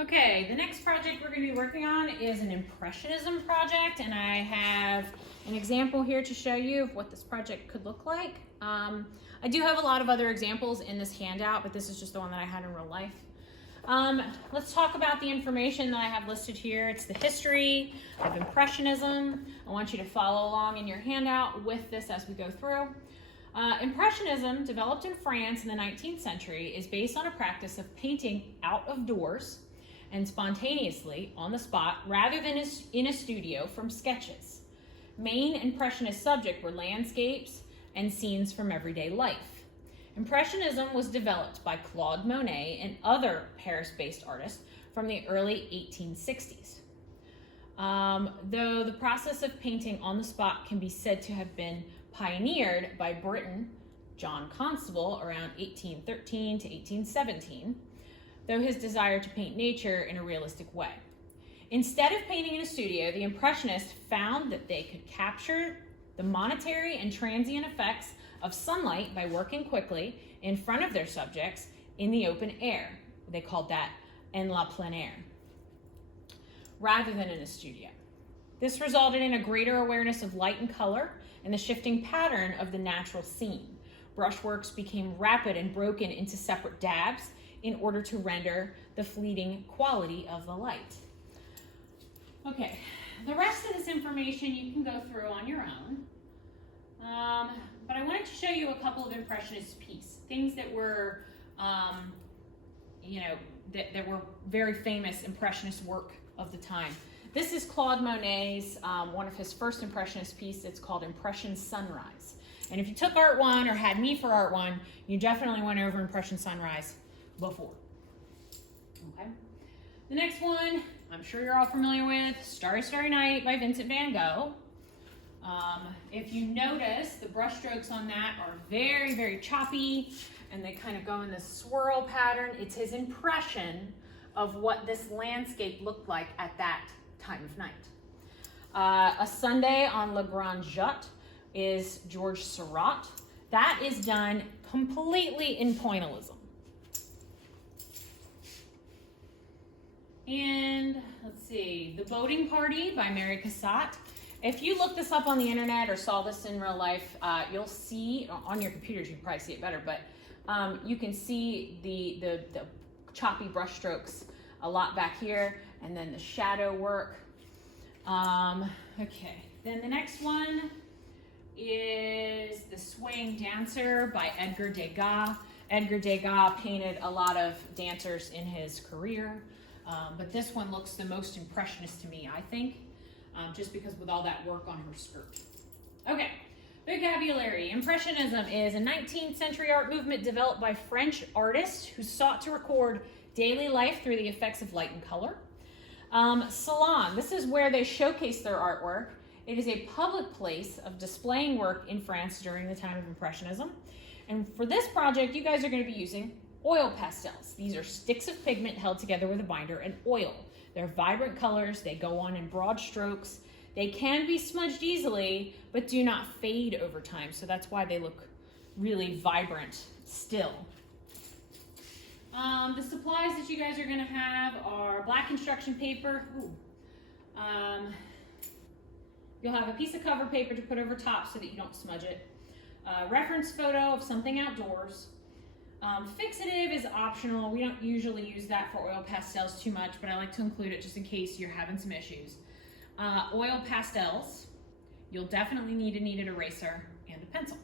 Okay, the next project we're going to be working on is an Impressionism project, and I have an example here to show you of what this project could look like. I do have a lot of other examples in this handout, but this is just the one that I had in real life. Let's talk about the information that I have listed here. It's the history of Impressionism. I want you to follow along in your handout with this as we go through. Impressionism, developed in France in the 19th century, is based on a practice of painting out of doors and spontaneously on the spot rather than in a studio from sketches. Main Impressionist subjects were landscapes and scenes from everyday life. Impressionism was developed by Claude Monet and other Paris-based artists from the early 1860s. Though the process of painting on the spot can be said to have been pioneered by Briton John Constable around 1813 to 1817, though his desire to paint nature in a realistic way. Instead of painting in a studio, the Impressionists found that they could capture the momentary and transient effects of sunlight by working quickly in front of their subjects in the open air. They called that en la plein air, rather than in a studio. This resulted in a greater awareness of light and color and the shifting pattern of the natural scene. Brushworks became rapid and broken into separate dabs in order to render the fleeting quality of the light. Okay, the rest of this information you can go through on your own. But I wanted to show you a couple of Impressionist pieces, things that were, that were very famous Impressionist work of the time. This is Claude Monet's, one of his first Impressionist pieces. It's called Impression Sunrise. And if you took Art 1 or had me for Art 1, you definitely went over Impression Sunrise before. Okay. The next one, I'm sure you're all familiar with, Starry, Starry Night by Vincent van Gogh. If you notice, the brush strokes on that are very, very choppy, and they kind of go in this swirl pattern. It's his impression of what this landscape looked like at that time of night. A Sunday on Le Grand Jatte is Georges Seurat. That is done completely in pointillism. And let's see, The Boating Party by Mary Cassatt. If you look this up on the internet or saw this in real life, you'll see, on your computers you can probably see it better, but you can see the choppy brush strokes a lot back here, and then the shadow work. Okay, then the next one is The Swaying Dancer by Edgar Degas. Edgar Degas painted a lot of dancers in his career, but this one looks the most impressionist to me, I think, just because with all that work on her skirt. Okay, vocabulary. Impressionism is a 19th century art movement developed by French artists who sought to record daily life through the effects of light and color. Salon, this is where they showcase their artwork. It is a public place of displaying work in France during the time of Impressionism. And for this project, you guys are going to be using oil pastels. These are sticks of pigment held together with a binder and oil. They're vibrant colors. They go on in broad strokes. They can be smudged easily, but do not fade over time. So that's why they look really vibrant still. The supplies that you guys are going to have are black construction paper. You'll have a piece of cover paper to put over top so that you don't smudge it. Reference photo of something outdoors. Fixative is optional. We don't usually use that for oil pastels too much, but I like to include it just in case you're having some issues. Oil pastels, you'll definitely need a kneaded eraser and a pencil.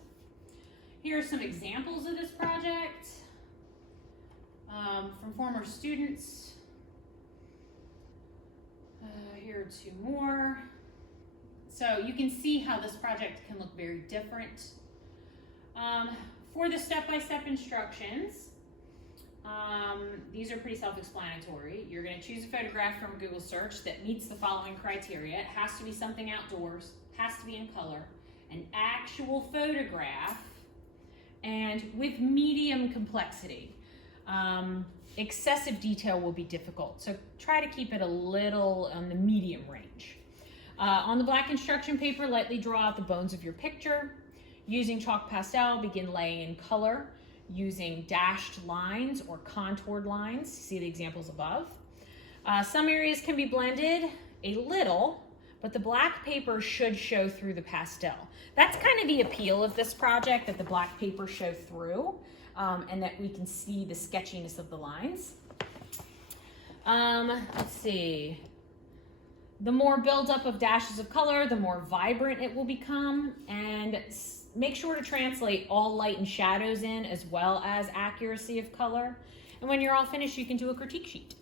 Here are some examples of this project from former students. Here are two more. So you can see how this project can look very different. For the step-by-step instructions, these are pretty self-explanatory. You're going to choose a photograph from a Google search that meets the following criteria. It has to be something outdoors, has to be in color, an actual photograph, and with medium complexity. Excessive detail will be difficult, so try to keep it a little on the medium range. On the black construction paper, lightly draw out the bones of your picture. Using chalk pastel, begin laying in color using dashed lines or contoured lines. See the examples above. Some areas can be blended a little, but the black paper should show through the pastel. That's kind of the appeal of this project, that the black paper show through and that we can see the sketchiness of the lines. Let's see. The more buildup of dashes of color, the more vibrant it will become, and make sure to translate all light and shadows in as well as accuracy of color. And when you're all finished, you can do a critique sheet.